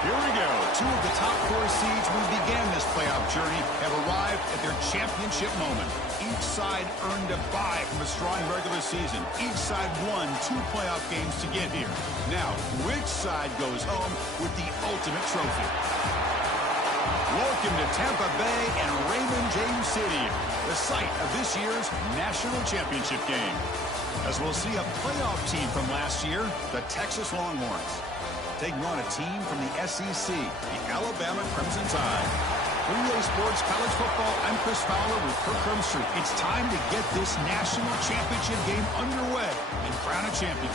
Here we go. Two of the top four seeds who began this playoff journey have arrived at their championship moment. Each side earned a bye from a strong regular season. Each side won 2 playoff games to get here. Now, which side goes home with the ultimate trophy? Welcome to Tampa Bay and Raymond James Stadium, the site of this year's national championship game. As we'll see a playoff team from last year, the Texas Longhorns, taking on a team from the SEC, the Alabama Crimson Tide. For EA Sports College Football, I'm Chris Fowler with Kirk Herbstreit. It's time to get this national championship game underway and crown a champion.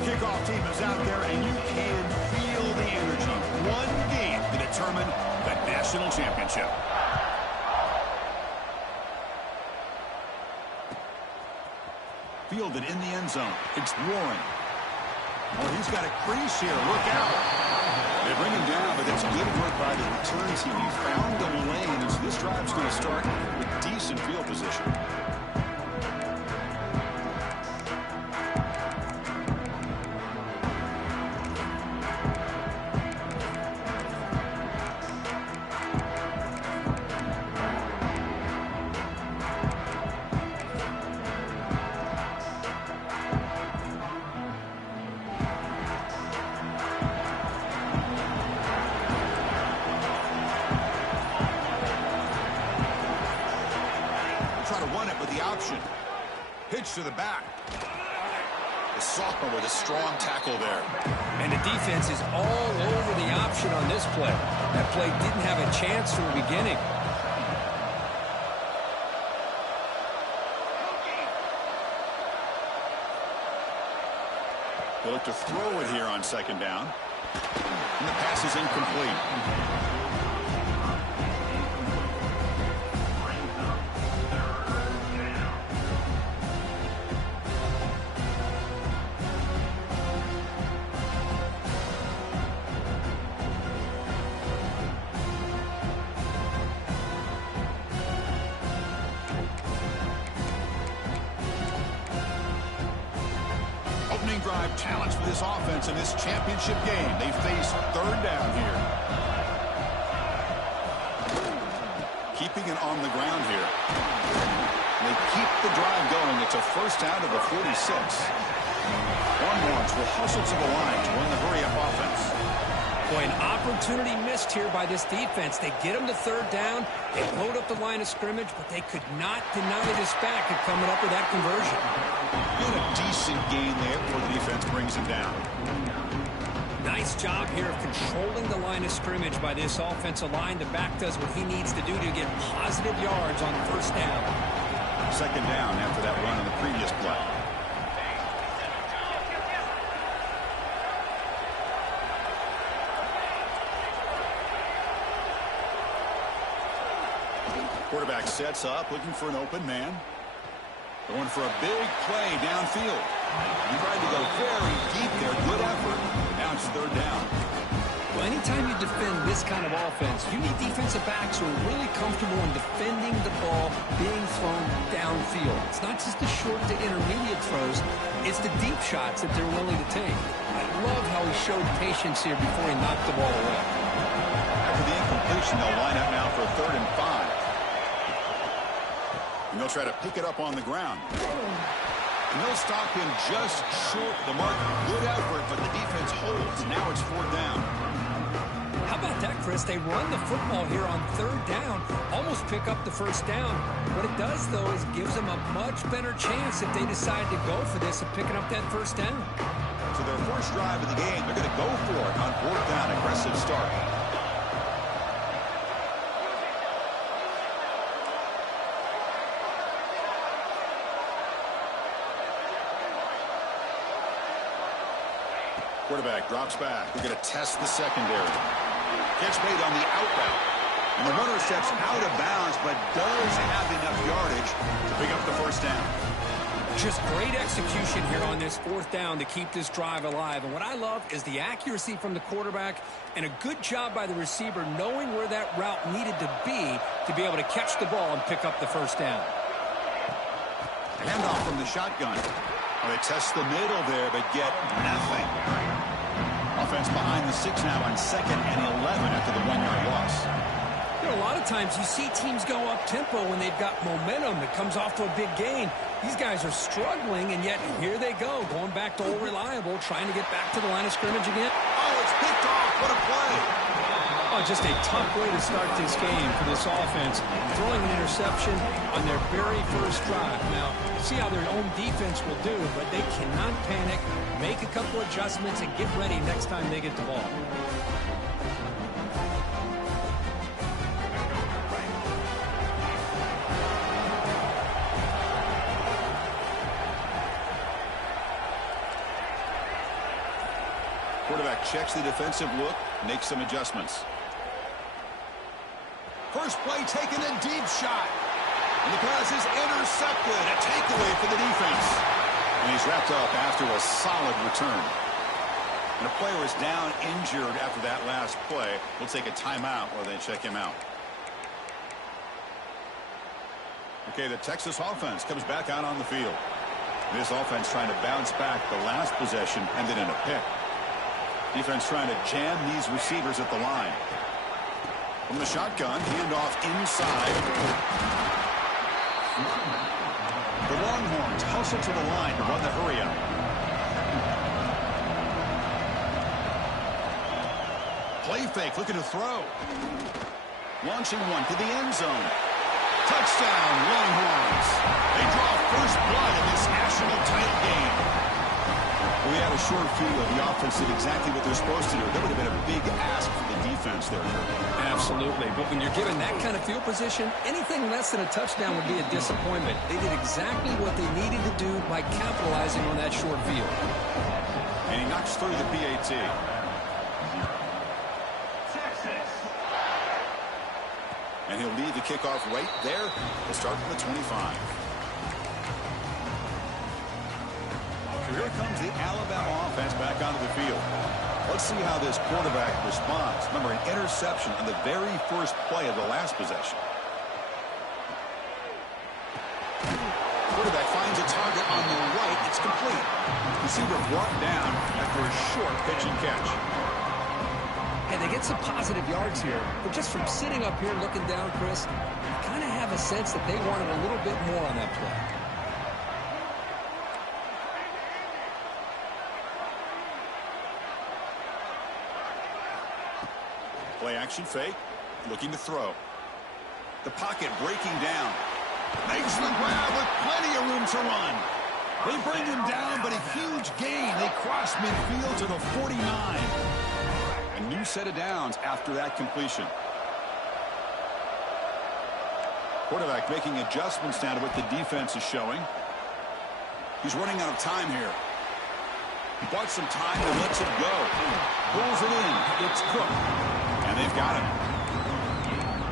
Kickoff team is out there, and you can feel the energy. One game to determine the national championship. Fielded in the end zone. It's Warren. Oh, he's got a crease here. Look out. They bring him down, but that's good work by the return team. He found the lane, and so this drive's going to start with decent field position. Pitch to the back. The sophomore with a strong tackle there. And the defense is all over the option on this play. That play didn't have a chance from the beginning. They look to throw it here on second down. And the pass is incomplete. Drive challenge for this offense in this championship game. They face third down here. Keeping it on the ground here. They keep the drive going. It's a first down to the 46. Longhorns will hustle to the line to run the hurry-up offense. Boy, an opportunity missed here by this defense. They get them to third down. They load up the line of scrimmage, but they could not deny this back at coming up with that conversion. Get a decent gain there before the defense brings him down. Nice job here of controlling the line of scrimmage by this offensive line. The back does what he needs to do to get positive yards on first down. Second down after that run on the previous play. Quarterback sets up, looking for an open man. Going for a big play downfield. He tried to go very deep there. Good effort. Now it's third down. Well, anytime you defend this kind of offense, you need defensive backs who are really comfortable in defending the ball being thrown downfield. It's not just the short to intermediate throws. It's the deep shots that they're willing to take. I love how he showed patience here before he knocked the ball away. After the incompletion, they'll line up now for a 3rd and 5. And they'll try to pick it up on the ground. And they'll stop him just short of the mark. Good effort, but the defense holds. Now it's 4th down. How about that, Chris? They run the football here on 3rd down, almost pick up the first down. What it does, though, is gives them a much better chance if they decide to go for this of picking up that first down. So their first drive of the game, they're going to go for it on 4th down. Aggressive start. Quarterback drops back. They're going to test the secondary. Catch made on the out route. And the runner steps out of bounds, but does have enough yardage to pick up the first down. Just great execution here on this 4th down to keep this drive alive. And what I love is the accuracy from the quarterback and a good job by the receiver knowing where that route needed to be able to catch the ball and pick up the first down. Handoff from the shotgun. Well, they test the middle there, but get nothing. Offense behind the 6 now on 2nd and 11 after the 1-yard loss. You know, a lot of times you see teams go up-tempo when they've got momentum that comes off to a big gain. These guys are struggling, and yet here they go, going back to old reliable, trying to get back to the line of scrimmage again. Oh, it's picked off. What a play. Oh, just a tough way to start this game for this offense. Throwing an interception on their very first drive. Now, see how their own defense will do, but they cannot panic, make a couple adjustments, and get ready next time they get the ball. Quarterback checks the defensive look, makes some adjustments. First play taken, a deep shot. And the pass is intercepted. A takeaway for the defense. And he's wrapped up after a solid return. And a player is down injured after that last play. We'll take a timeout while they check him out. Okay, the Texas offense comes back out on the field. This offense trying to bounce back the last possession, ended in a pick. Defense trying to jam these receivers at the line. From the shotgun, handoff inside. The Longhorns hustle to the line to run the hurry up. Play fake, looking to throw. Launching one to the end zone. Touchdown, Longhorns. They draw first blood in this national title game. We had a short field of the offense did exactly what they're supposed to do. That would have been a big ask for the defense there. Absolutely. But when you're given that kind of field position, anything less than a touchdown would be a disappointment. They did exactly what they needed to do by capitalizing on that short field. And he knocks through the PAT. And he'll lead the kickoff right there. We'll start from the 25. Here comes the Alabama offense back onto the field. Let's see how this quarterback responds. Remember, an interception on the very first play of the last possession. Quarterback finds a target on the right. It's complete. Receiver brought down after a short pitch and catch. And they get some positive yards here. But just from sitting up here looking down, Chris, you kind of have a sense that they wanted a little bit more on that play. Play action fake. Looking to throw. The pocket breaking down. Makes the grab with plenty of room to run. They bring him down, but a huge gain. They cross midfield to the 49. A new set of downs after that completion. Quarterback making adjustments now to what the defense is showing. He's running out of time here. He bought some time and lets it go. Pulls it in. It's Cook. And they've got him.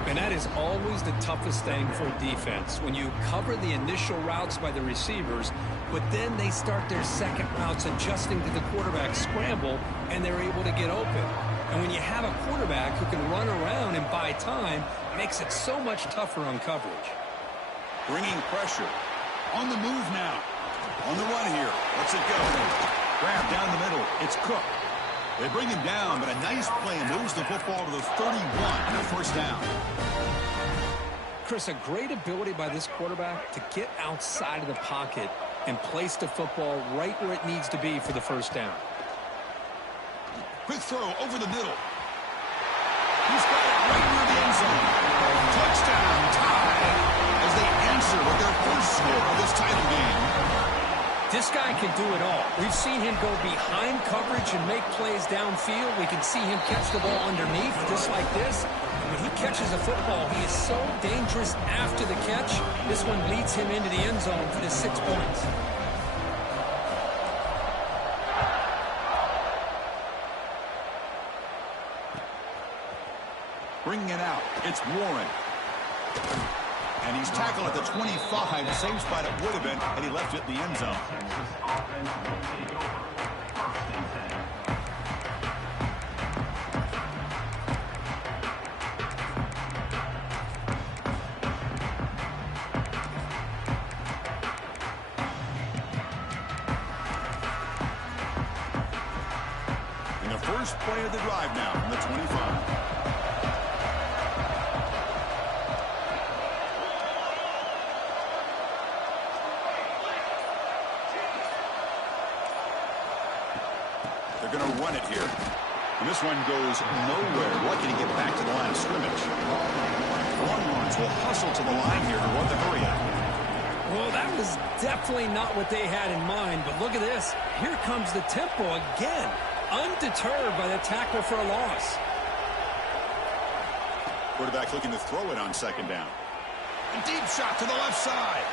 And that is always the toughest thing for a defense. When you cover the initial routes by the receivers, but then they start their second routes adjusting to the quarterback scramble, and they're able to get open. And when you have a quarterback who can run around and buy time, it makes it so much tougher on coverage. Bringing pressure. On the move now. On the run here. Let's it go. Grab down the middle. It's Cook. They bring him down, but a nice play moves the football to the 31 and a first down. Chris, a great ability by this quarterback to get outside of the pocket and place the football right where it needs to be for the first down. Quick throw over the middle. He's got it right near the end zone. Touchdown, tie, as they answer with their first score of this title game. This guy can do it all. We've seen him go behind coverage and make plays downfield. We can see him catch the ball underneath, just like this. When he catches a football, he is so dangerous after the catch. This one leads him into the end zone for the 6 points. Bringing it out. It's Warren. And he's tackled at the 25, same spot it would have been had he left it in the end zone. And the first play of the drive now from the 25. They're going to run it here. And this one goes nowhere. Lucky to get back to the line of scrimmage. Longhorns will hustle to the line here to run the hurry up. Well, that was definitely not what they had in mind. But look at this. Here comes the tempo again. Undeterred by the tackle for a loss. Quarterback looking to throw it on second down. A deep shot to the left side.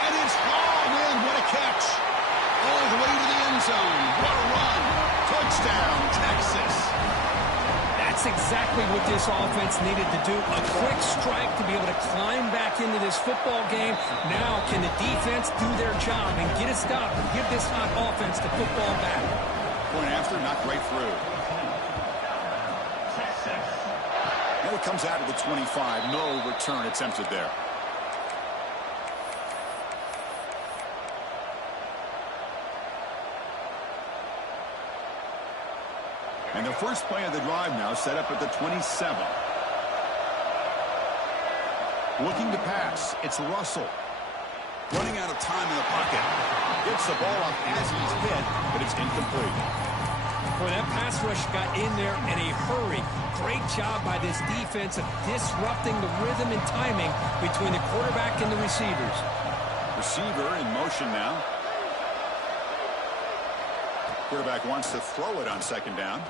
And it's hauled in. What a catch. All the way to the end zone. What a run. Touchdown, Texas. That's exactly what this offense needed to do. A quick strike to be able to climb back into this football game. Now can the defense do their job and get a stop and give this hot offense the football back? Point after, knocked right through. Now it comes out of the 25. No return attempted there. And the first play of the drive now set up at the 27. Looking to pass. It's Russell. Running out of time in the pocket. Gets the ball off as he's hit, but it's incomplete. Boy, that pass rush got in there in a hurry. Great job by this defense of disrupting the rhythm and timing between the quarterback and the receivers. Receiver in motion now. Quarterback wants to throw it on second down.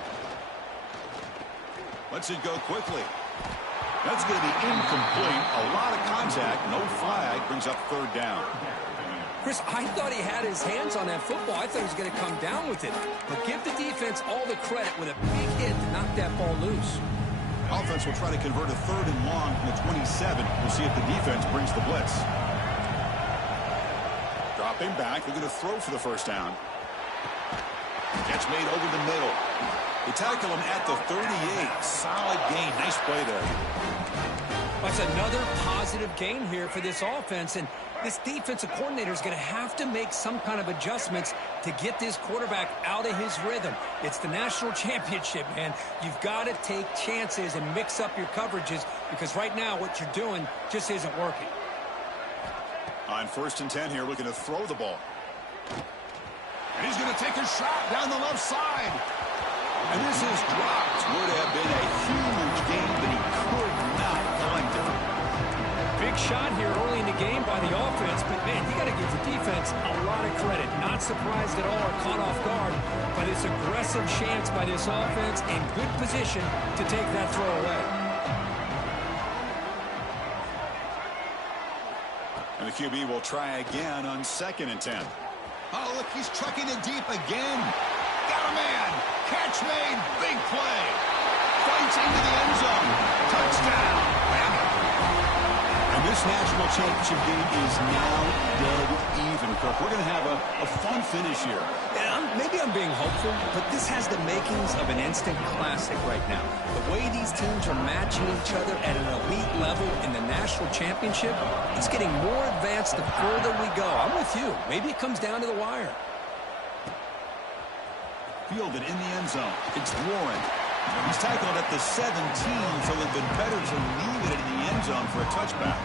Lets it go quickly. That's going to be incomplete. A lot of contact. No flag. Brings up third down. Chris, I thought he had his hands on that football. I thought he was going to come down with it. But give the defense all the credit with a big hit to knock that ball loose. Offense will try to convert a third and long from the 27. We'll see if the defense brings the blitz. Dropping back. They're going to throw for the first down. Catch made over the middle. They tackle him at the 38. Solid gain. Nice play there. That's another positive gain here for this offense. And this defensive coordinator is going to have to make some kind of adjustments to get this quarterback out of his rhythm. It's the national championship, man. You've got to take chances and mix up your coverages because right now what you're doing just isn't working. On 1st and 10 here, looking to throw the ball. And he's going to take a shot down the left side. And this is dropped. would have been a huge game, but he could not collect it. Big shot here early in the game by the offense, but, man, you got to give the defense a lot of credit. Not surprised at all or caught off guard by this aggressive chance by this offense in good position to take that throw away. And the QB will try again on 2nd and 10. Oh, look, he's trucking it deep again. Got a man. Catch made. Big play. Fights into the end zone. Touchdown. And this national championship game is now dead even, Cook. We're going to have a fun finish here. Maybe I'm being hopeful, but this has the makings of an instant classic right now. The way these teams are matching each other at an elite level in the national championship, it's getting more advanced the further we go. I'm with you. Maybe it comes down to the wire. Fielded in the end zone. It's Warren. He's tackled at the 17, so it would have been better to leave it in the end zone for a touchback.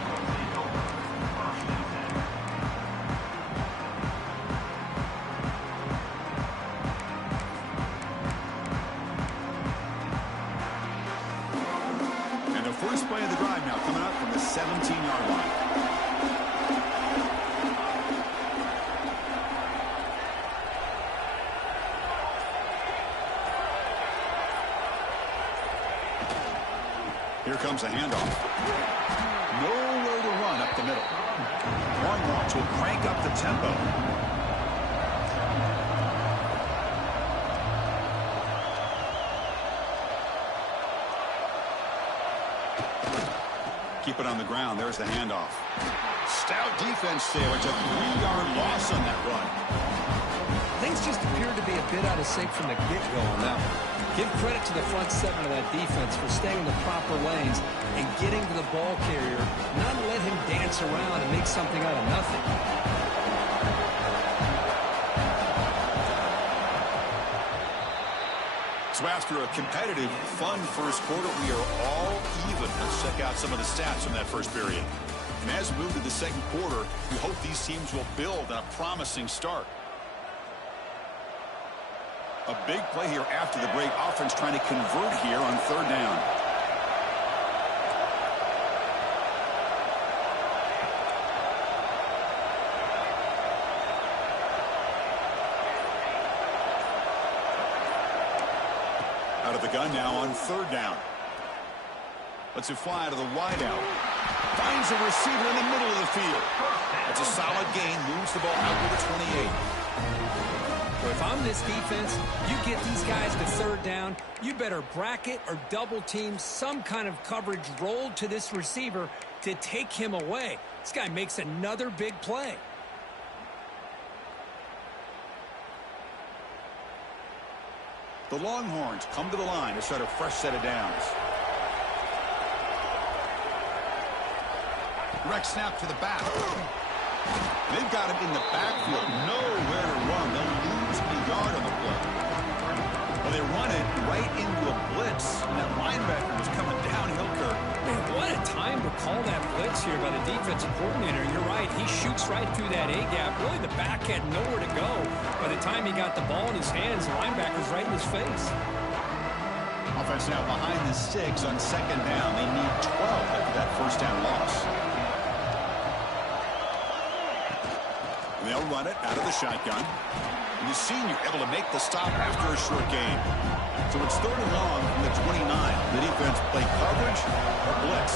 And the first play of the drive now coming up from the 17-yard line. Here comes a handoff. Nowhere to run up the middle. Longhorns will crank up the tempo. Keep it on the ground. There's the handoff. Stout defense there. It's a 3-yard loss on that run. Things just appeared to be a bit out of sync from the get-go on that one. Give credit to the front 7 of that defense for staying in the proper lanes and getting to the ball carrier, not let him dance around and make something out of nothing. So after a competitive, fun first quarter, we are all even. Let's check out some of the stats from that first period. And as we move to the second quarter, we hope these teams will build on a promising start. A big play here after the break. Offense trying to convert here on 3rd down. Out of the gun now on 3rd down. Lets it fly to the wideout. Finds a receiver in the middle of the field. That's a solid gain. Moves the ball out to the 28. If I'm this defense, you get these guys to 3rd down, you better bracket or double team some kind of coverage rolled to this receiver to take him away. This guy makes another big play. The Longhorns come to the line to start a fresh set of downs. Direct snap to the back. They've got him in the backfield. Nowhere to run. They'll lose a yard on the play. Well, they run it right into a blitz, and that linebacker was coming downhill, Kirk. Man, what a time to call that blitz here by the defensive coordinator. You're right. He shoots right through that A-gap. Really, the back had nowhere to go. By the time he got the ball in his hands, the linebacker's right in his face. Offense now behind the 6 on 2nd down. They need 12 after that first down loss. And they'll run it out of the shotgun. And the senior able to make the stop after a short gain. So it's 3rd and long from the 29. The defense play coverage or blitz.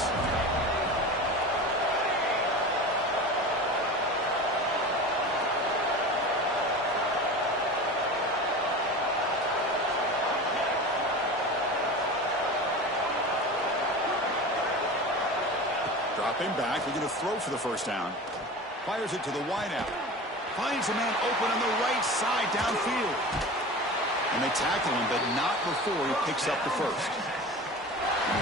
Dropping back, they're going to throw for the first down. Fires it to the wideout. Finds a man open on the right side downfield. And they tackle him, but not before he picks up the first.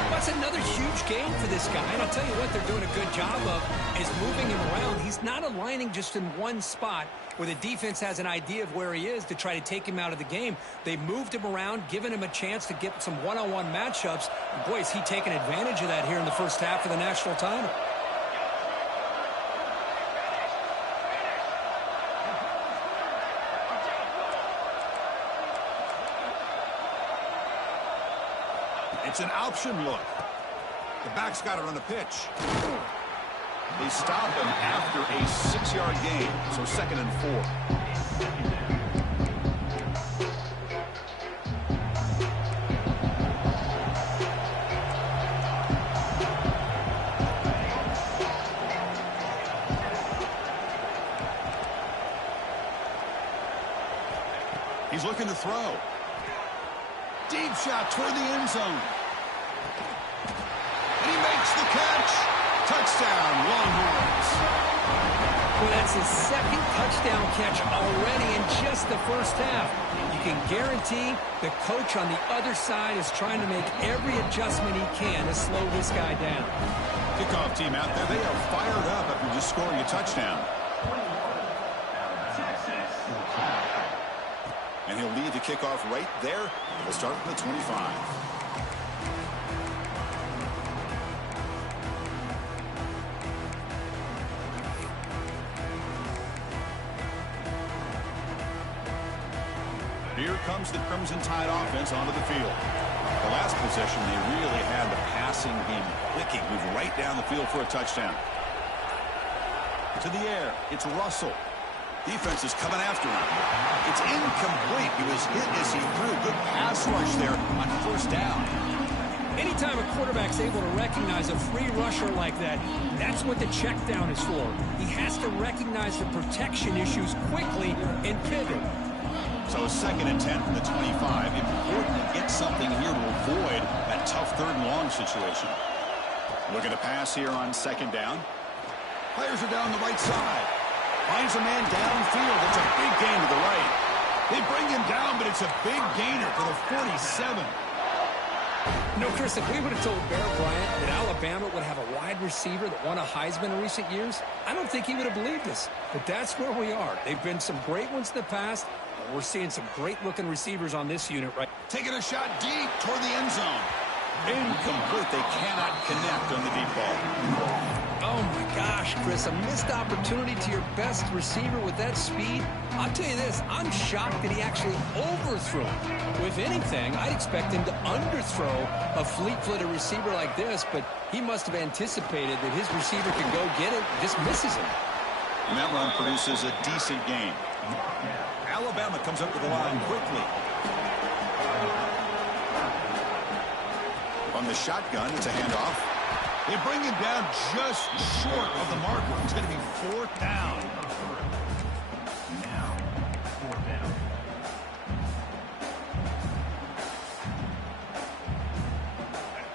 That's another huge game for this guy. And I'll tell you what they're doing a good job of is moving him around. He's not aligning just in one spot where the defense has an idea of where he is to try to take him out of the game. They moved him around, giving him a chance to get some one-on-one matchups. And boy, is he taking advantage of that here in the first half of the national title. It's an option look. The back's got it on the pitch. They stop him after a 6-yard gain, so 2nd and 4. He's looking to throw. Deep shot toward the end zone. And he makes the catch. Touchdown, Longhorns. Well, that's his 2nd touchdown catch already in just the first half. You can guarantee the coach on the other side is trying to make every adjustment he can to slow this guy down. Kickoff team out there, they are fired up after just scoring a touchdown. And he'll lead the kickoff right there. We'll start from the 25. Here comes the Crimson Tide offense onto the field. The last possession, they really had the passing game clicking, move right down the field for a touchdown. To the air, it's Russell. Defense is coming after him. It's incomplete. He was hit as he threw. Good pass rush there on 1st down. Anytime a quarterback's able to recognize a free rusher like that, that's what the check down is for. He has to recognize the protection issues quickly and pivot. So 2nd and 10 from the 25. Important to get something here to avoid that tough 3rd and long situation. Looking to pass here on 2nd down. Players are down the right side. Finds a man downfield. It's a big gain to the right. They bring him down, but it's a big gainer for the 47. No, Chris, if we would have told Bear Bryant that Alabama would have a wide receiver that won a Heisman in recent years, I don't think he would have believed us. But that's where we are. They've been some great ones in the past. We're seeing some great-looking receivers on this unit, right? Taking a shot deep toward the end zone. Incomplete. They cannot connect on the deep ball. Oh, my gosh, Chris, a missed opportunity to your best receiver with that speed. I'll tell you this, I'm shocked that he actually overthrew him. With anything, I'd expect him to underthrow a fleet-footed receiver like this, but he must have anticipated that his receiver could go get it, just misses him. And that run produces a decent gain. Alabama comes up to the line quickly. On the shotgun, it's a handoff. They bring him down just short of the marker. It's going to be 4th down. Now, 4th down.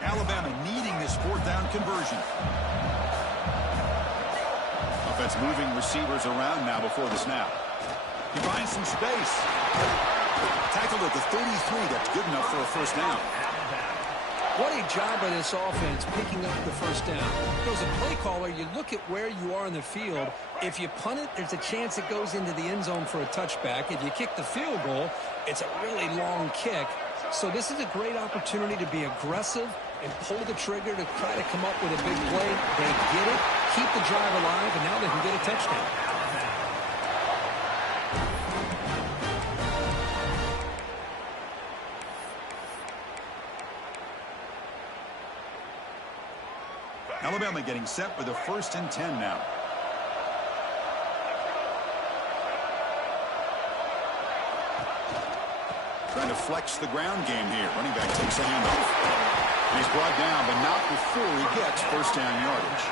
Alabama needing this 4th down conversion. Offense moving receivers around now before the snap. He finds some space. Tackled at the 33. That's good enough for a 1st down. What a job by this offense picking up the 1st down. As a play caller, you look at where you are in the field. If you punt it, there's a chance it goes into the end zone for a touchback. If you kick the field goal, it's a really long kick. So this is a great opportunity to be aggressive and pull the trigger to try to come up with a big play. They get it, keep the drive alive, and now they can get a touchdown. Alabama getting set for the 1st and 10 now. Trying to flex the ground game here. Running back takes a handoff. And he's brought down, but not before he gets 1st down yardage.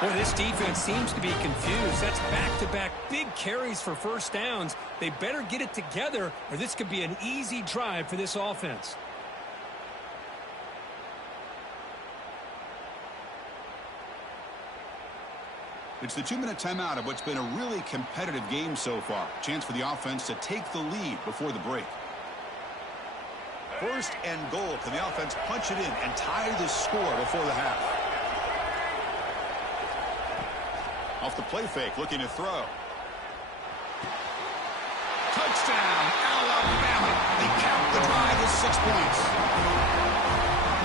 Boy, this defense seems to be confused. That's back-to-back big carries for 1st downs. They better get it together, or this could be an easy drive for this offense. It's the 2-minute timeout of what's been a really competitive game so far. Chance for the offense to take the lead before the break. 1st and goal. Can the offense punch it in and tie this score before the half? Off the play fake, looking to throw. Touchdown, Alabama. They count the drive with 6 points.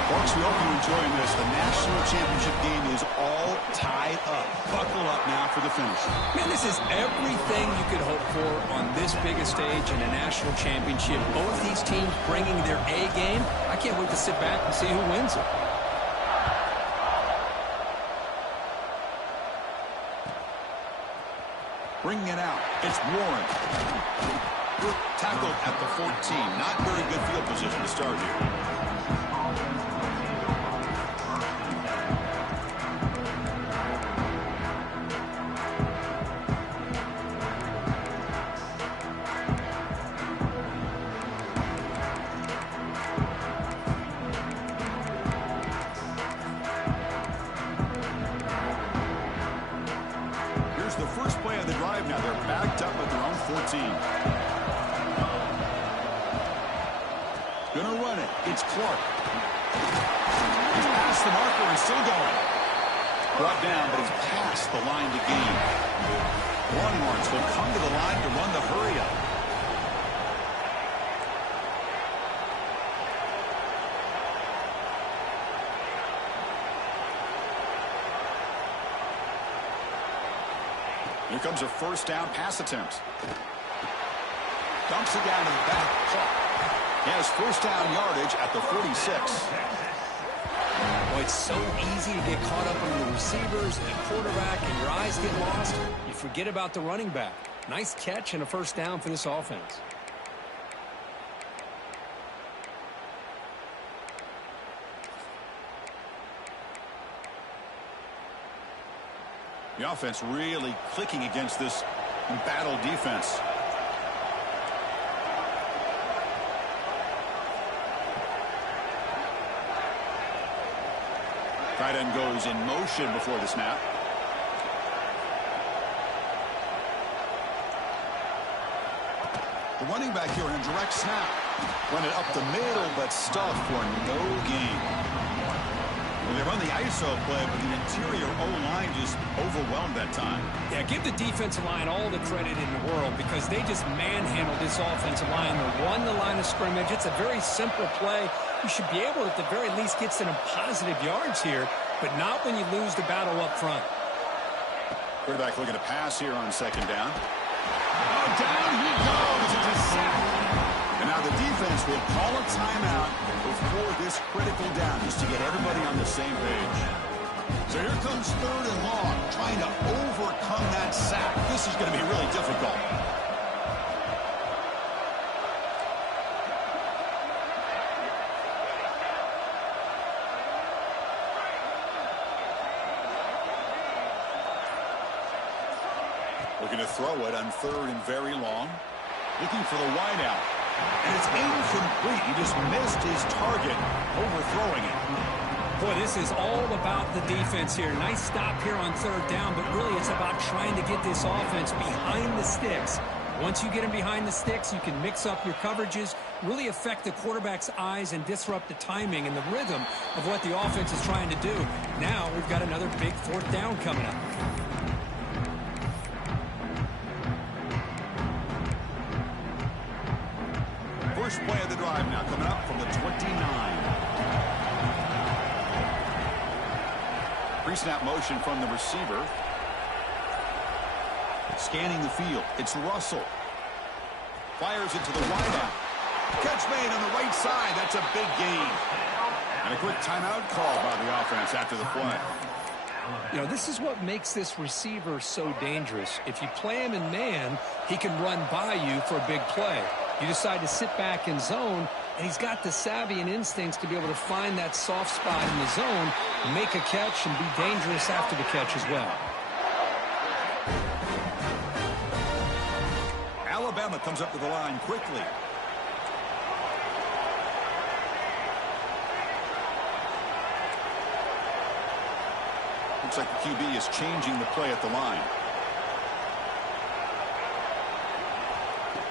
Folks, we hope you're enjoying this. The national championship game is all tied up. Buckle up now for the finish. Man, this is everything you could hope for on this biggest stage in a national championship. Both these teams bringing their A game. I can't wait to sit back and see who wins it. Bringing it out. It's Warren. Tackled at the 14. Not very good field position to start here. Here's the first play of the drive now. They're backed up at their own 14. Gonna run it. It's Clark. He's past the marker and still going. Brought down, but he's past the line to gain. Longhorns will come to the line to run the hurry up. Here comes a first down pass attempt. Dumps it down to the back. Clark. He has first down yardage at the 46. Boy, it's so easy to get caught up on the receivers and the quarterback, and your eyes get lost. You forget about the running back. Nice catch and a first down for this offense. The offense really clicking against this embattled defense. Tight end goes in motion before the snap. The running back here in a direct snap. Run it up the middle, but stuffed for no gain. Well, they run the ISO play, but the interior O-line just overwhelmed that time. Yeah, give the defensive line all the credit in the world because they just manhandled this offensive line. They won the line of scrimmage. It's a very simple play. You should be able to, at the very least, get some positive yards here, but not when you lose the battle up front. Quarterback looking to pass here on second down. Oh, down he goes. It's a sack. And now the defense will call a timeout before this critical down, just to get everybody on the same page. So here comes third and long, trying to overcome that sack. This is going to be really difficult. Looking to throw it on third and very long. Looking for the wideout. And it's incomplete. He just missed his target, overthrowing it. Boy, this is all about the defense here. Nice stop here on third down, but really it's about trying to get this offense behind the sticks. Once you get them behind the sticks, you can mix up your coverages, really affect the quarterback's eyes and disrupt the timing and the rhythm of what the offense is trying to do. Now we've got another big fourth down coming up. First play of the drive now coming up from the 29. Pre-snap motion from the receiver. Scanning the field. It's Russell. Fires it to the wideout. Catch made on the right side. That's a big gain. And a quick timeout call by the offense after the play. You know, this is what makes this receiver so dangerous. If you play him in man, he can run by you for a big play. You decide to sit back in zone, and he's got the savvy and instincts to be able to find that soft spot in the zone, make a catch, and be dangerous after the catch as well. Alabama comes up to the line quickly. Looks like the QB is changing the play at the line.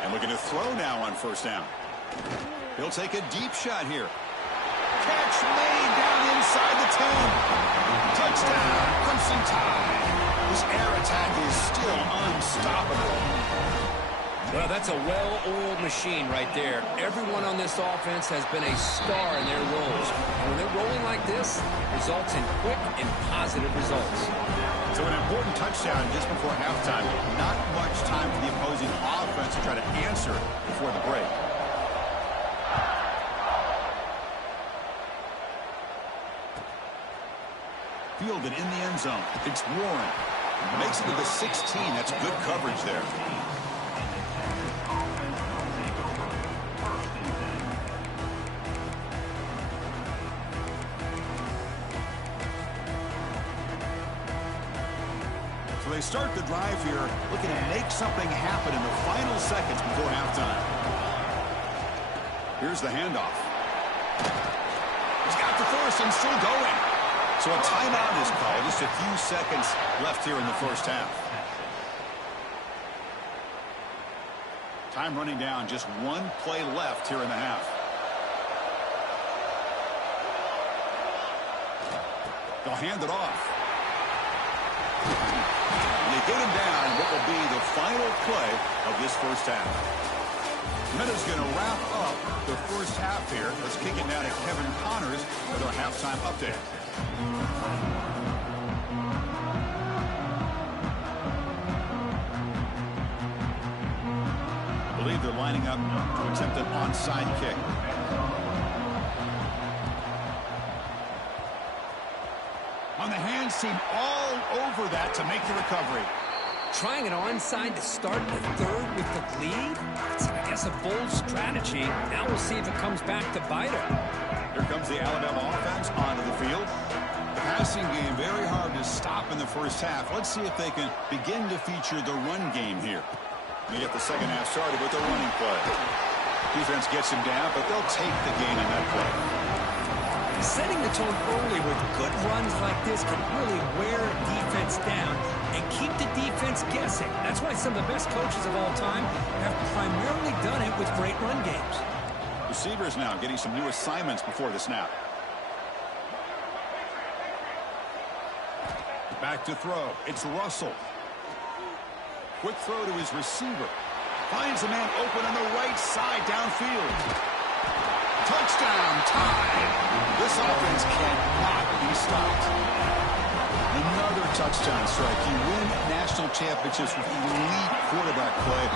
And looking to throw now on first down. He'll take a deep shot here. Catch made down inside the 10. Touchdown, Crimson Tide. This air attack is still unstoppable. Well, that's a well-oiled machine right there. Everyone on this offense has been a star in their roles. And when they're rolling like this, results in quick and positive results. So an important touchdown just before halftime. Not much time for the opposing offense to try to answer before the break. Fielded in the end zone. It's Warren. Makes it to the 16. That's good coverage there. So they start the drive here, looking to make something happen in the final seconds before halftime. Here's the handoff. He's got the first and still going. So a timeout is called. Just a few seconds left here in the first half. Time running down. Just one play left here in the half. They'll hand it off. They get him down what will be the final play of this first half. Minuta's going to wrap up the first half here. Let's kick it down to Kevin Connors with our halftime update. I believe they're lining up to attempt an onside kick. On the hands team all over that to make the recovery. Trying an onside to start the third with the lead? It's, I guess, a bold strategy. Now we'll see if it comes back to bite them. Here comes the Alabama offense onto the field. The passing game very hard to stop in the first half. Let's see if they can begin to feature the run game here. They get the second half started with a running play. Defense gets him down, but they'll take the gain on that play. Setting the tone early with good runs like this can really wear defense down and keep the defense guessing. That's why some of the best coaches of all time have primarily done it with great run games. Receivers now getting some new assignments before the snap. Back to throw. It's Russell. Quick throw to his receiver. Finds a man open on the right side downfield. Touchdown, tie. This offense cannot be stopped. Another touchdown strike. You win national championships with elite quarterback play.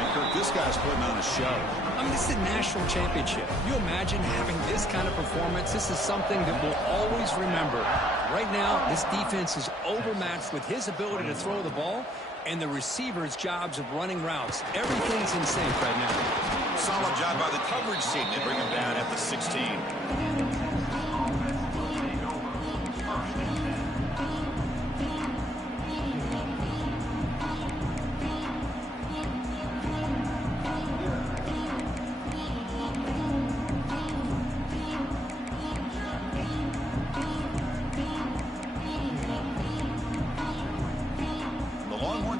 And Kirk, this guy's putting on a show. I mean, this is a national championship. You imagine having this kind of performance? This is something that we'll always remember. Right now, this defense is overmatched with his ability to throw the ball and the receivers' jobs of running routes. Everything's in sync right now. Solid job by the coverage team. They bring him down at the 16.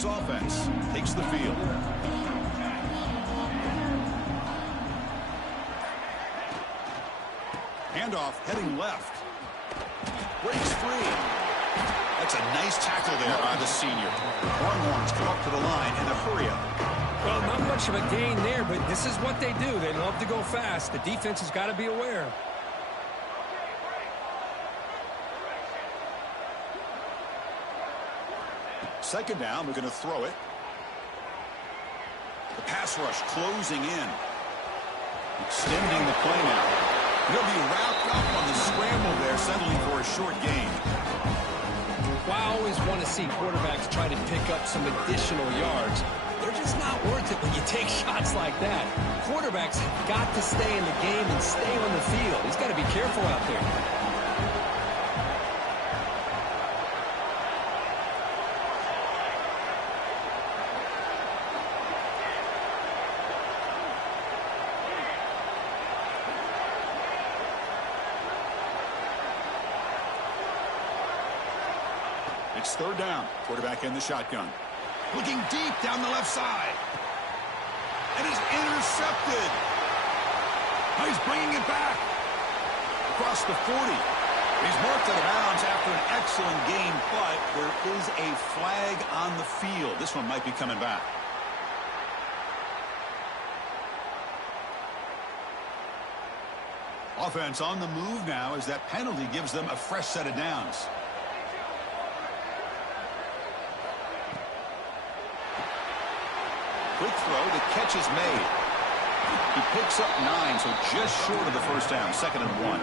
Offense takes the field. Handoff heading left. Breaks free. That's a nice tackle there by the senior. Longhorns come up to the line in a hurry-up. Well, not much of a gain there, but this is what they do. They love to go fast. The defense has got to be aware. Second down, we're going to throw it. The pass rush closing in. Extending the play now. He'll be wrapped up on the scramble there, settling for a short gain. Well, I always want to see quarterbacks try to pick up some additional yards. They're just not worth it when you take shots like that. Quarterbacks have got to stay in the game and stay on the field. He's got to be careful out there. It's third down. Quarterback in the shotgun. Looking deep down the left side. And it's intercepted. Now he's bringing it back. Across the 40. He's marked out of bounds after an excellent game, but there is a flag on the field. This one might be coming back. Offense on the move now as that penalty gives them a fresh set of downs. Quick throw, the catch is made. He picks up 9, so just short of the first down, 2nd and 1.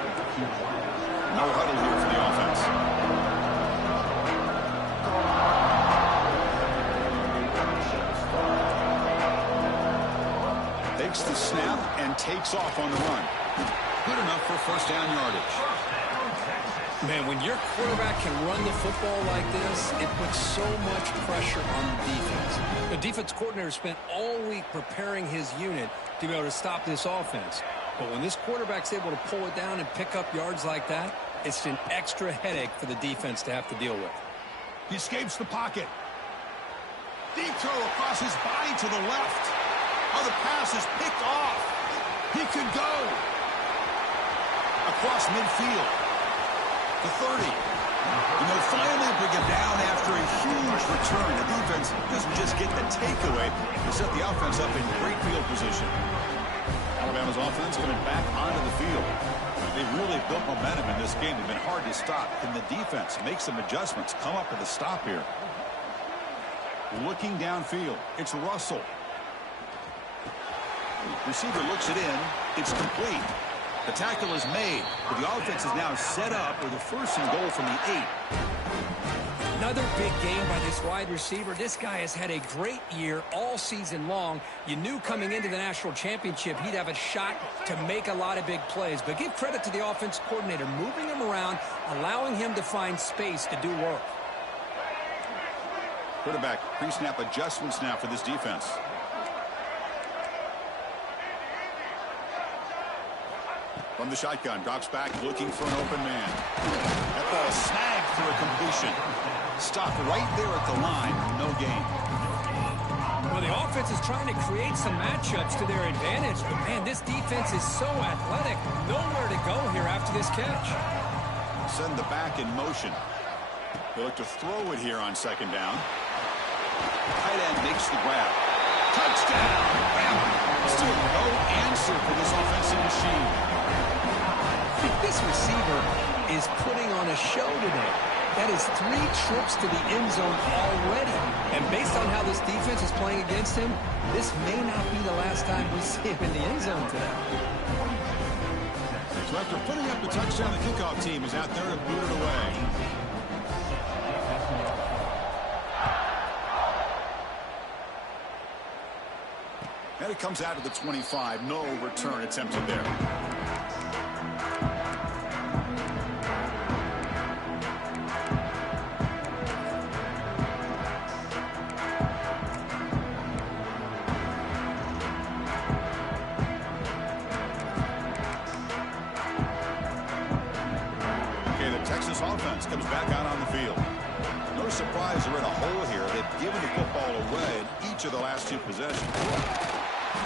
No huddle here for the offense. Takes the snap and takes off on the run. Good enough for first down yardage. Man, when your quarterback can run the football like this, it puts so much pressure on the defense. The defense coordinator spent all week preparing his unit to be able to stop this offense. But when this quarterback's able to pull it down and pick up yards like that, it's an extra headache for the defense to have to deal with. He escapes the pocket. Deep throw across his body to the left. Oh, the pass is picked off. He could go. Across midfield. The 30. And they'll finally bring him down after a huge return. The defense doesn't just get the takeaway. They set the offense up in great field position. Alabama's offense coming back onto the field. They've really built momentum in this game. They've been hard to stop. Can the defense make some adjustments? Come up with a stop here. Looking downfield. It's Russell. Receiver looks it in. It's complete. The tackle is made, but the offense is now set up with a 1st and goal from the 8. Another big game by this wide receiver. This guy has had a great year all season long. You knew coming into the national championship he'd have a shot to make a lot of big plays. But give credit to the offense coordinator, moving him around, allowing him to find space to do work. Quarterback pre-snap adjustments now for this defense. From the shotgun, drops back, looking for an open man. That ball snagged for a completion. Stopped right there at the line, no gain. Well, the offense is trying to create some matchups to their advantage, but man, this defense is so athletic. Nowhere to go here after this catch. Send the back in motion. They look to throw it here on 2nd down. Tight end makes the grab. Touchdown! Still no answer for this offensive machine. This receiver is putting on a show today. That is 3 trips to the end zone already. And based on how this defense is playing against him, this may not be the last time we see him in the end zone today. So after putting up the touchdown, the kickoff team is out there to boot it away. And it comes out to the 25. No return attempted there. Comes back out on the field. No surprise they're in a hole here. They've given the football away in each of the last 2 possessions.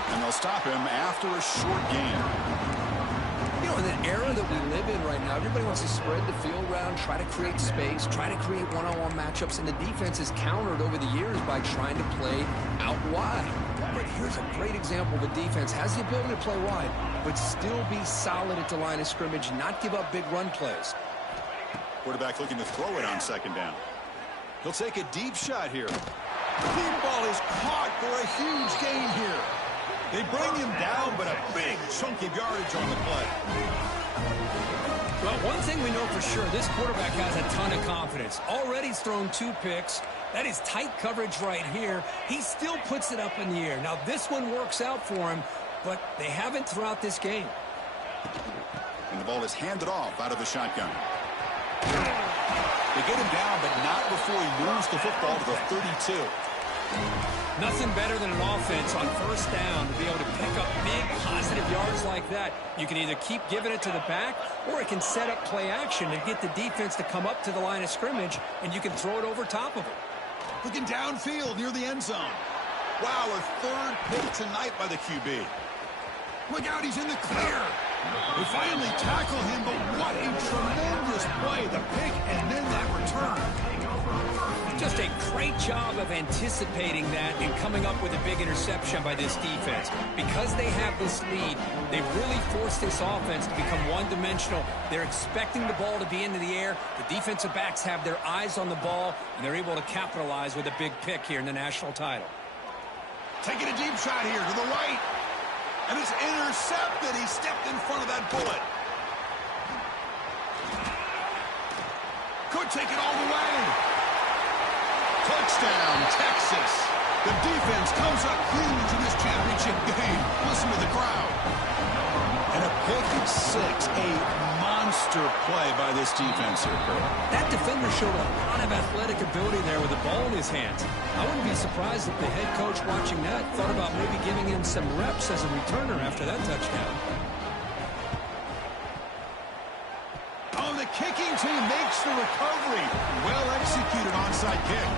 And they'll stop him after a short game. You know, in the era that we live in right now, everybody wants to spread the field around, try to create space, try to create one-on-one matchups, and the defense is countered over the years by trying to play out wide. But here's a great example. The defense has the ability to play wide, but still be solid at the line of scrimmage, not give up big run plays. Quarterback looking to throw it on 2nd down. He'll take a deep shot here. Deep ball is caught for a huge gain here. They bring him down, but a big chunk of yardage on the play. Well, one thing we know for sure, this quarterback has a ton of confidence. Already he's thrown 2 picks. That is tight coverage right here. He still puts it up in the air. Now, this one works out for him, but they haven't throughout this game. And the ball is handed off out of the shotgun. They get him down, but not before he moves the football to the 32. Nothing better than an offense on 1st down to be able to pick up big positive yards like that. You can either keep giving it to the back, or it can set up play action and get the defense to come up to the line of scrimmage, and you can throw it over top of it. Looking downfield near the end zone. Wow, a 3rd pick tonight by the QB. Look out, he's in the clear. They finally tackle him, but what a tremendous play. The pick and then that return. Just a great job of anticipating that and coming up with a big interception by this defense. Because they have this lead, they've really forced this offense to become one-dimensional. They're expecting the ball to be into the air. The defensive backs have their eyes on the ball, and they're able to capitalize with a big pick here in the national title. Taking a deep shot here to the right. And it's intercepted. He stepped in front of that bullet. Could take it all the way. Touchdown, Texas. The defense comes up huge in this championship game. Listen to the crowd. And a pick six, a monster play by this defense here, Kurt. That defender showed a lot of athletic ability there with the ball in his hands. I wouldn't be surprised if the head coach watching that thought about maybe giving him some reps as a returner after that touchdown. Oh, the kicking team makes the recovery. Well executed onside kick.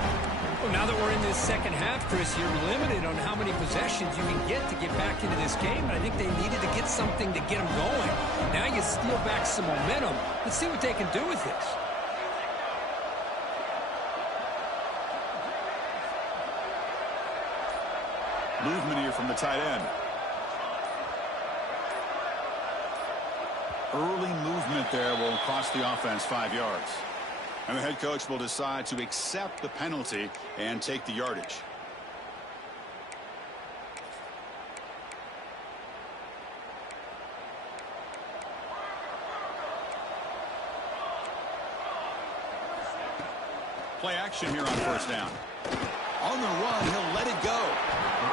Well, now that we're in this second half, Chris, you're limited on how many possessions you can get to get back into this game, and I think they needed to get something to get them going. Now you steal back some momentum. Let's see what they can do with this. Movement here from the tight end. Early movement there will cost the offense 5 yards. And the head coach will decide to accept the penalty and take the yardage. Play action here on first down. On the run, he'll let it go.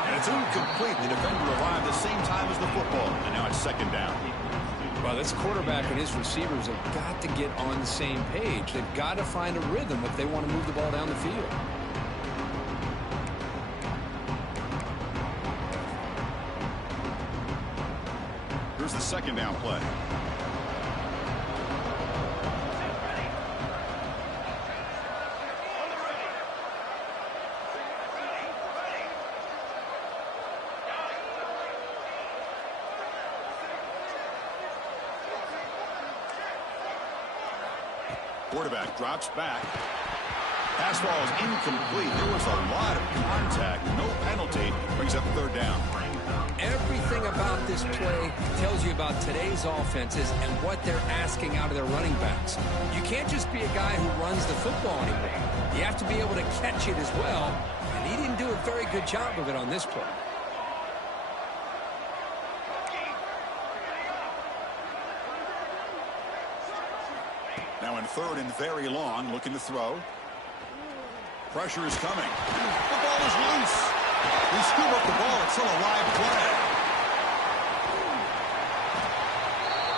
And it's incomplete. The defender arrived the same time as the football. And now it's second down. Well, this quarterback and his receivers have got to get on the same page. They've got to find a rhythm if they want to move the ball down the field. Here's the second down play. Quarterback drops back. Pass ball is incomplete. There was a lot of contact. No penalty. Brings up third down. Everything about this play tells you about today's offenses and what they're asking out of their running backs. You can't just be a guy who runs the football anymore. You have to be able to catch it as well, and he didn't do a very good job of it on this play. Now in third and very long, looking to throw. Pressure is coming. The ball is loose. They scoop up the ball. It's still a live play.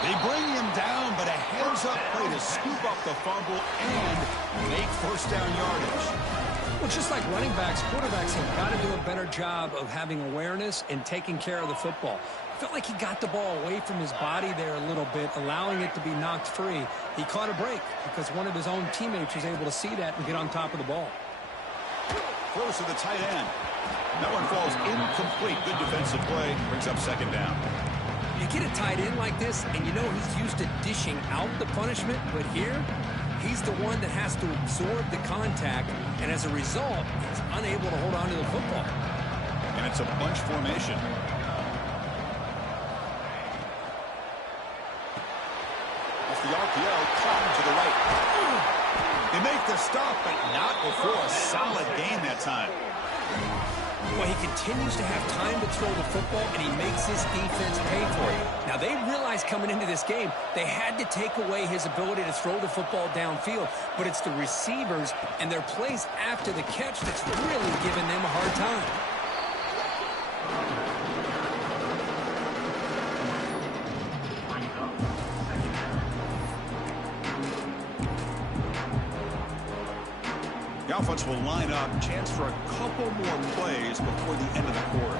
They bring him down, but a heads-up play to scoop up the fumble and make first down yardage. Well, just like running backs, quarterbacks have got to do a better job of having awareness and taking care of the football. I felt like he got the ball away from his body there a little bit, allowing it to be knocked free. He caught a break because one of his own teammates was able to see that and get on top of the ball. Throws to the tight end. That one falls incomplete. Good defensive play. Brings up second down. You get a tight end like this, and you know he's used to dishing out the punishment, but here, he's the one that has to absorb the contact, and as a result, he's unable to hold on to the football. And it's a bunch formation. Off the RPO, caught to the right. They make the stop, but not before a solid gain that time. Well, he continues to have time to throw the football, and he makes his defense pay for it. Now, they realized coming into this game they had to take away his ability to throw the football downfield, but it's the receivers and their plays after the catch that's really giving them a hard time. The offense will line up. Chance for a couple more plays before the end of the quarter.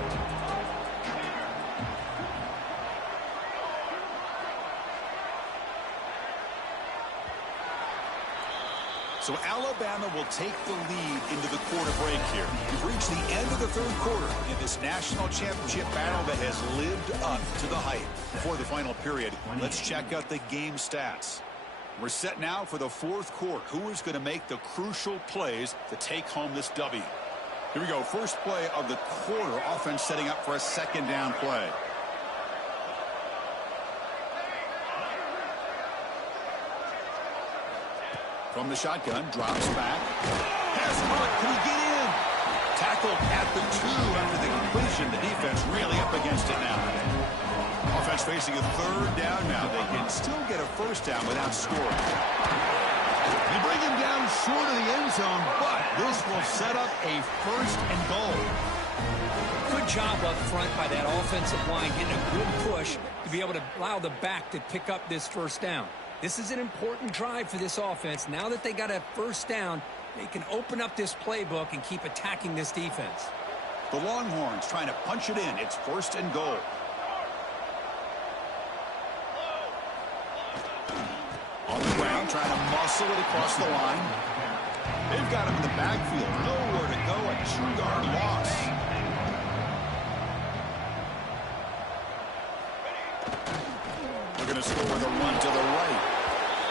So Alabama will take the lead into the quarter break here. We've reached the end of the third quarter in this national championship battle that has lived up to the hype. Before the final period, let's check out the game stats. We're set now for the fourth quarter. Who is going to make the crucial plays to take home this W? Here we go. First play of the quarter. Offense setting up for a second down play. From the shotgun, drops back. Has Hunt. Can he get in? Tackled at the 2 after the completion. The defense really up against it now. Offense facing a third down now. They can still get a first down without scoring. They bring him down short of the end zone, but this will set up a first and goal. Good job up front by that offensive line, getting a good push to be able to allow the back to pick up this first down. This is an important drive for this offense. Now that they got a first down, they can open up this playbook and keep attacking this defense. The Longhorns trying to punch it in. It's first and goal. On the ground, trying to muscle it across the line. They've got him in the backfield. Nowhere to go. A 2-yard loss. They're going to score with a run to the right.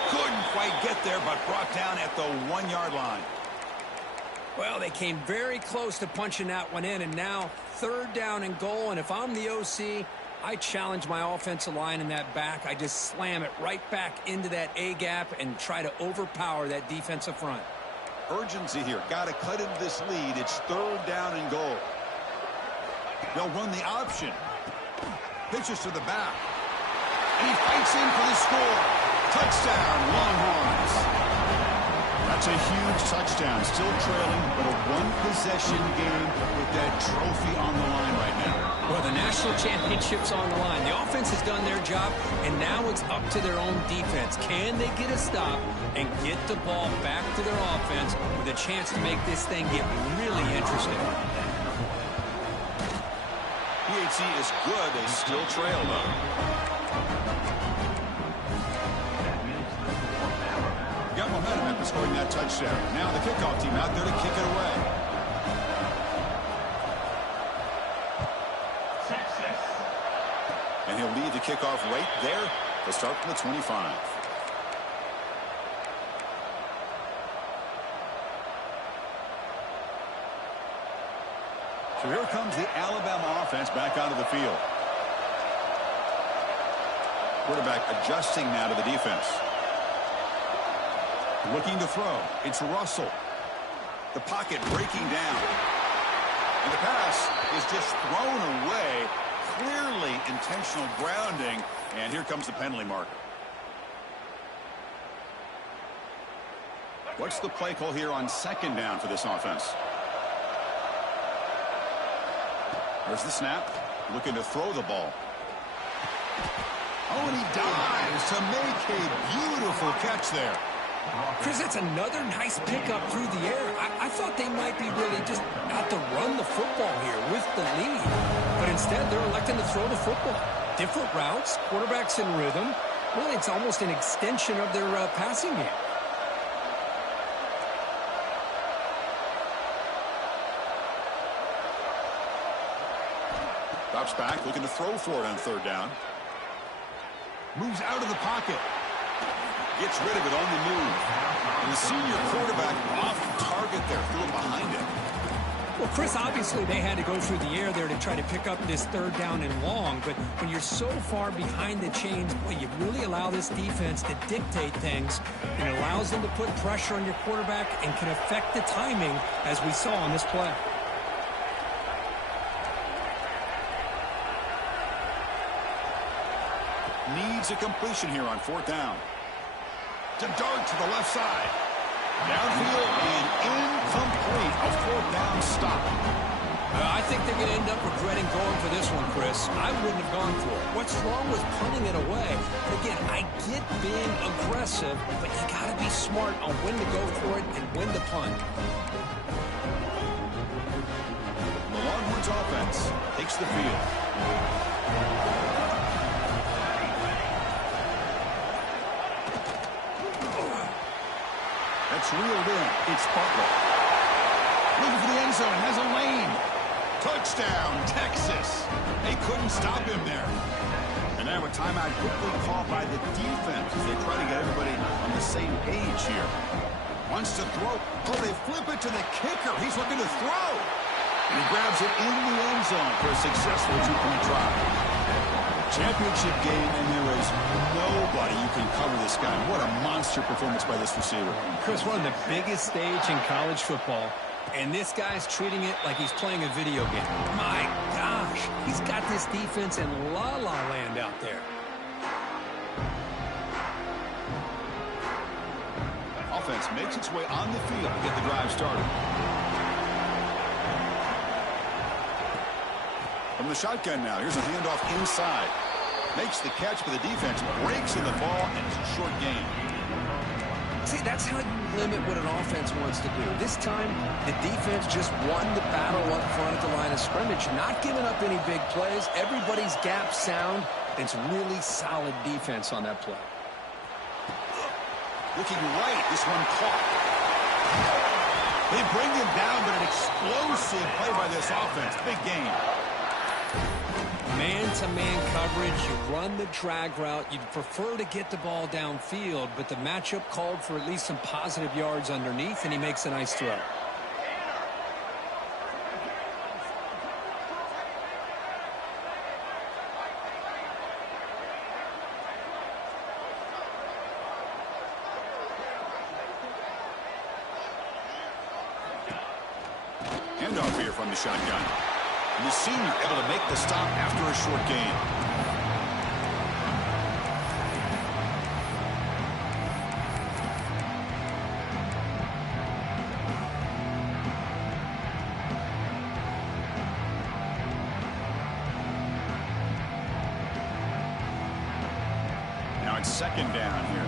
Couldn't quite get there, but brought down at the 1-yard line. Well, they came very close to punching that one in, and now third down and goal. And if I'm the OC, I challenge my offensive line in that back. I just slam it right back into that A-gap and try to overpower that defensive front. Urgency here. Got to cut into this lead. It's third down and goal. They'll run the option. Pitches to the back. And he fights in for the score. Touchdown, Longhorns. That's a huge touchdown. Still trailing, but a one-possession game with that trophy on the line right now. Well, the national championship's on the line. The offense has done their job, and now it's up to their own defense. Can they get a stop and get the ball back to their offense with a chance to make this thing get really interesting? PHC is good. They still trail, though. Got momentum after scoring that touchdown. Now the kickoff team out there to kick it away. And he'll lead the kickoff right there to start from the 25. So here comes the Alabama offense back onto the field. Quarterback adjusting now to the defense. Looking to throw. It's Russell. The pocket breaking down. And the pass is just thrown away. Clearly intentional grounding. And here comes the penalty marker. What's the play call here on second down for this offense? There's the snap. Looking to throw the ball. Oh, and he dives to make a beautiful catch there. Chris, that's another nice pickup through the air. I thought they might be really just out to run the football here with the lead. But instead, they're electing to throw the football. Different routes, quarterbacks in rhythm. Really, it's almost an extension of their passing game. Drops back, looking to throw for it on third down. Moves out of the pocket. Gets rid of it on the move. And the senior quarterback off target there, threw it behind him. Well, Chris, obviously they had to go through the air there to try to pick up this third down and long. But when you're so far behind the chains, boy, you really allow this defense to dictate things. It allows them to put pressure on your quarterback and can affect the timing, as we saw on this play. Needs a completion here on fourth down. To dart to the left side. Downfield and incomplete. A fourth down stop. I think they're going to end up regretting going for this one, Chris. I wouldn't have gone for it. What's wrong with punting it away? Again, I get being aggressive, but you got to be smart on when to go for it and when to punt. The Longhorns offense takes the field. That it's reeled in. It's Butler. Looking for the end zone. Has a lane. Touchdown, Texas. They couldn't stop him there. And now a timeout quickly called by the defense as they try to get everybody on the same page here. Wants to throw. Oh, they flip it to the kicker. He's looking to throw. And he grabs it in the end zone for a successful two-point try. Championship game, and there is nobody you can cover this guy. What a monster performance by this receiver. Chris, we're on the biggest stage in college football, and this guy's treating it like he's playing a video game. My gosh, he's got this defense in la-la land out there. Offense makes its way on the field to get the drive started. From the shotgun now, here's a handoff inside. Makes the catch, but the defense breaks in the ball, and it's a short gain. See, that's how you limit what an offense wants to do. This time, the defense just won the battle up front at the line of scrimmage, not giving up any big plays. Everybody's gap sound. It's really solid defense on that play. Looking right, this one caught. They bring him down, but an explosive play by this offense. Big gain. Man-to-man coverage, you run the drag route. You'd prefer to get the ball downfield, but the matchup called for at least some positive yards underneath, and he makes a nice throw. Handoff here from the shotgun. And the senior able to make the stop after a short gain. Now it's second down here.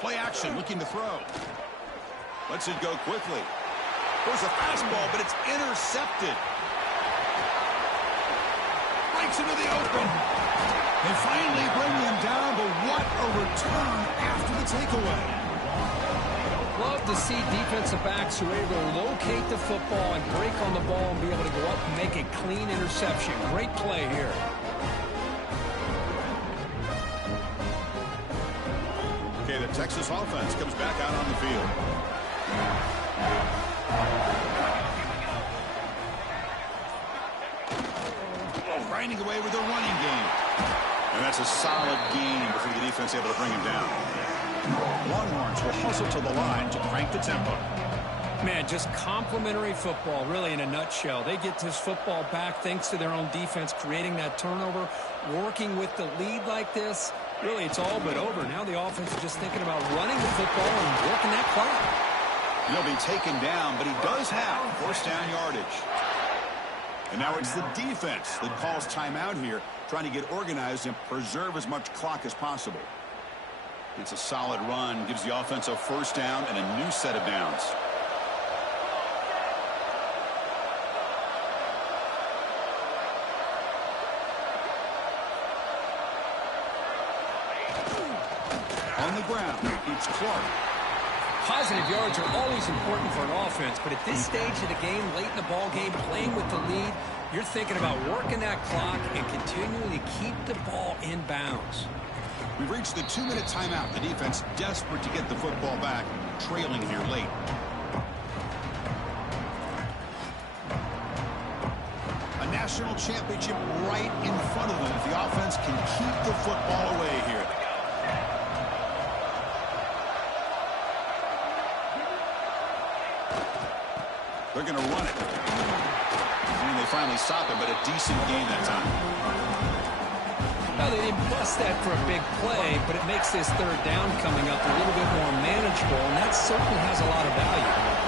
Play action, looking to throw. Lets it go quickly. There's a fastball, but it's intercepted. Breaks into the open. They finally bring him down, but what a return after the takeaway. Love to see defensive backs who are able to locate the football and break on the ball and be able to go up and make a clean interception. Great play here. The Texas offense comes back out on the field. Grinding away with a running game. And that's a solid gain before the defense able to bring him down. Longhorns will hustle to the line to crank the tempo. Man, just complimentary football, really, in a nutshell. They get this football back thanks to their own defense, creating that turnover, working with the lead like this. Really, it's all but over. Now the offense is just thinking about running the football and working that clock. He'll be taken down, but he does have first down yardage. And now it's the defense that calls timeout here, trying to get organized and preserve as much clock as possible. It's a solid run, gives the offense a first down and a new set of downs. On the ground, it's Clark. Positive yards are always important for an offense, but at this stage of the game, late in the ball game, playing with the lead, you're thinking about working that clock and continuing to keep the ball in bounds. We've reached the 2-minute timeout. The defense desperate to get the football back, trailing here late. A national championship right in front of them if the offense can keep the football away here. They're going to run it. And they finally stop it, but a decent game that time. Well, they didn't bust that for a big play, but it makes this third down coming up a little bit more manageable, and that certainly has a lot of value.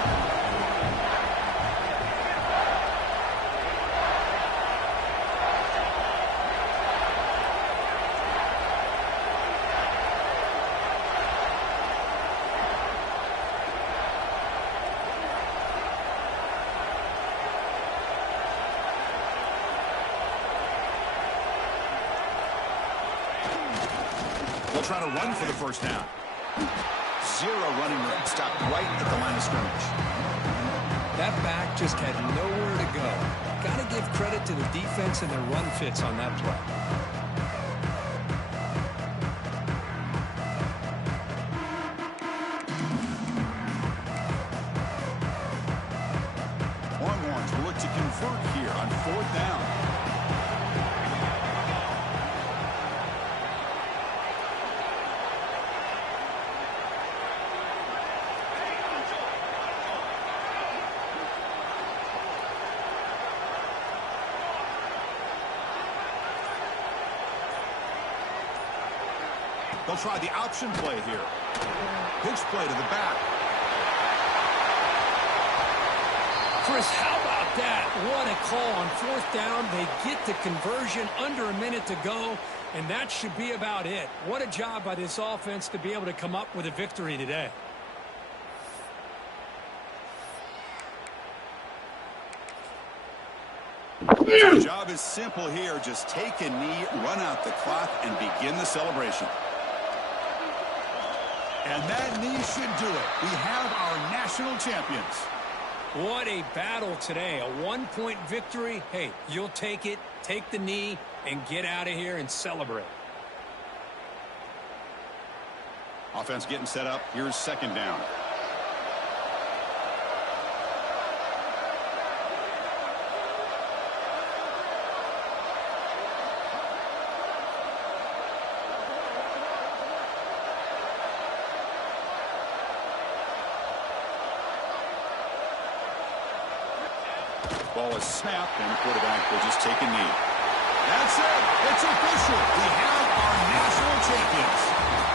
They'll try to run for the first down. Zero running room. Stopped right at the line of scrimmage. That back just had nowhere to go. Got to give credit to the defense and their run fits on that play. Longhorns will look to convert here on 4th down. They'll try the option play here. Pitch play to the back. Chris, how about that? What a call on 4th down. They get the conversion under a minute to go, and that should be about it. What a job by this offense to be able to come up with a victory today. The job is simple here. Just take a knee, run out the clock, and begin the celebration. And that knee should do it. We have our national champions. What a battle today. A 1-point victory. Hey, you'll take it, take the knee, and get out of here and celebrate. Offense getting set up. Here's 2nd down. Ball is snapped, and the quarterback will just take a knee. That's it. It's official. We have our national champions.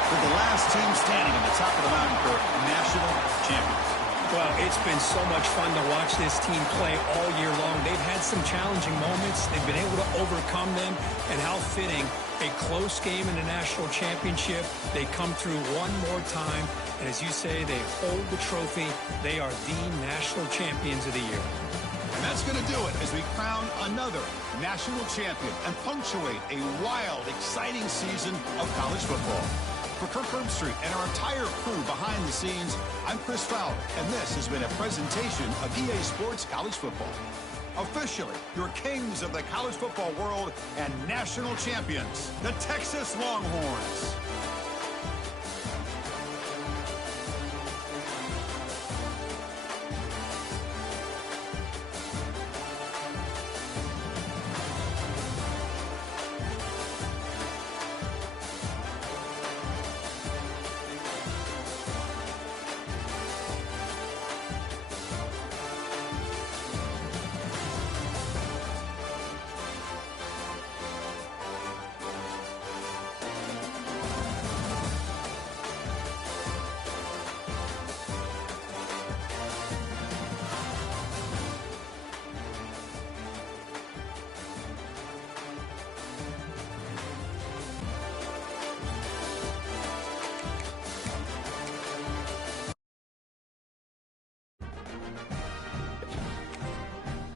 For the last team standing at the top of the mountain for national champions. Well, it's been so much fun to watch this team play all year long. They've had some challenging moments. They've been able to overcome them. And how fitting, a close game in the national championship. They come through one more time. And as you say, they hold the trophy. They are the national champions of the year. And that's going to do it as we crown another national champion and punctuate a wild, exciting season of college football. For Kirk Herbstreit and our entire crew behind the scenes, I'm Chris Fowler, and this has been a presentation of EA Sports College Football. Officially, your kings of the college football world and national champions, the Texas Longhorns.